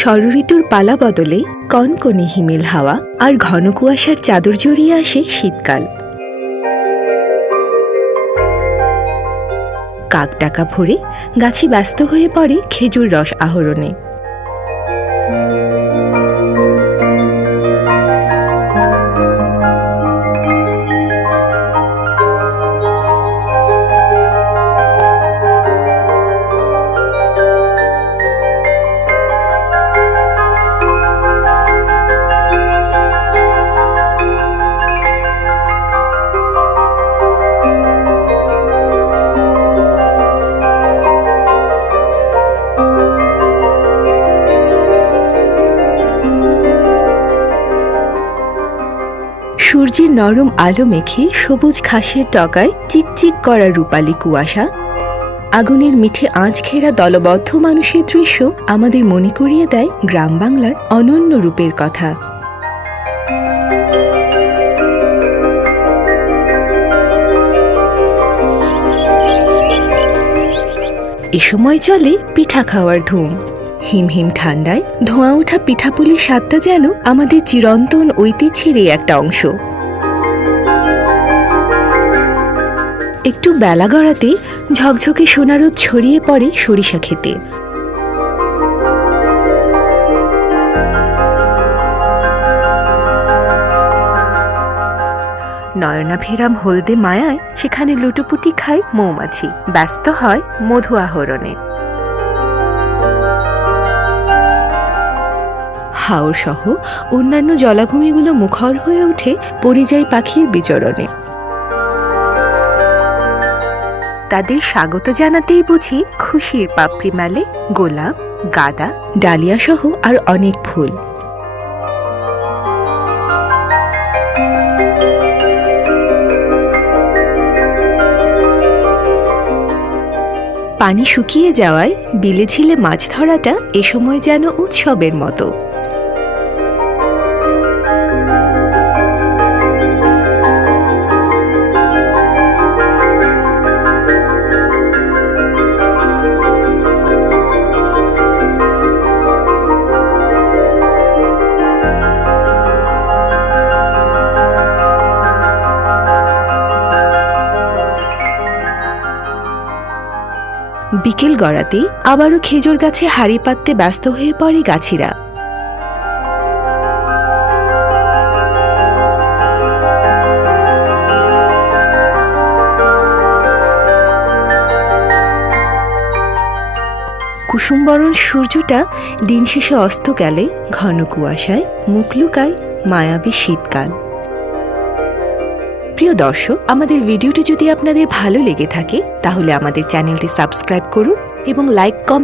ষড়ঋতুর পালা বদলে কনকনে হিমেল হাওয়া আর ঘন কুয়াশার চাদর জড়িয়ে আসে শীতকাল। কাক ডাকা ভোরে গাছি ব্যস্ত হয়ে পড়ে খেজুর রস আহরণে। সূর্যের নরম আলো মেখে সবুজ ঘাসের ডগায় চিকচিক করা রূপালী কুয়াশা, আগুনের মিঠে আঁচ ঘেরা দলবদ্ধ মানুষের দৃশ্য আমাদের মনে করিয়ে দেয় গ্রাম বাংলার অনন্য রূপের কথা। এ সময় চলে পিঠা খাওয়ার ধুম। হিমহিম ঠান্ডায় ধোঁয়া ওঠা পিঠাপুলির স্বাদটা যেন আমাদের চিরন্তন ঐতিহ্যেরই একটা অংশ। একটু বেলা গড়াতে ঝকঝকে সোনারোদ ছড়িয়ে পড়ে সরিষা খেতে। নয়নাভিরাম হলদে মায়ায় সেখানে লুটোপুটি খায় মৌমাছি, ব্যস্ত হয় মধু আহরণে। হাওর সহ অন্যান্য জলাভূমিগুলো মুখর হয়ে ওঠে পরিযায়ী পাখির বিচরণে। তাদের স্বাগত জানাতেই বুঝি খুশির পাপড়ি মেলে গোলাপ, গাঁদা, ডালিয়া সহ আর অনেক ফুল। পানি শুকিয়ে যাওয়ায় বিলে ঝিলে মাছ ধরাটা এ সময় যেন উৎসবের মতো। বিকেল গড়াতেই আবারও খেজুর গাছে হাড়ি পাততে ব্যস্ত হয়ে পড়ে গাছিরা। কুসুমবরণ সূর্যটা দিন শেষে অস্ত গেলে ঘন কুয়াশায় মুখ লুকায় মায়াবী শীতকাল। প্রিয় দর্শক, আমাদের ভিডিওটি যদি আপনাদের ভালো লেগে থাকে তাহলে আমাদের চ্যানেলটি সাবস্ক্রাইব করুন এবং লাইক, কমেন্ট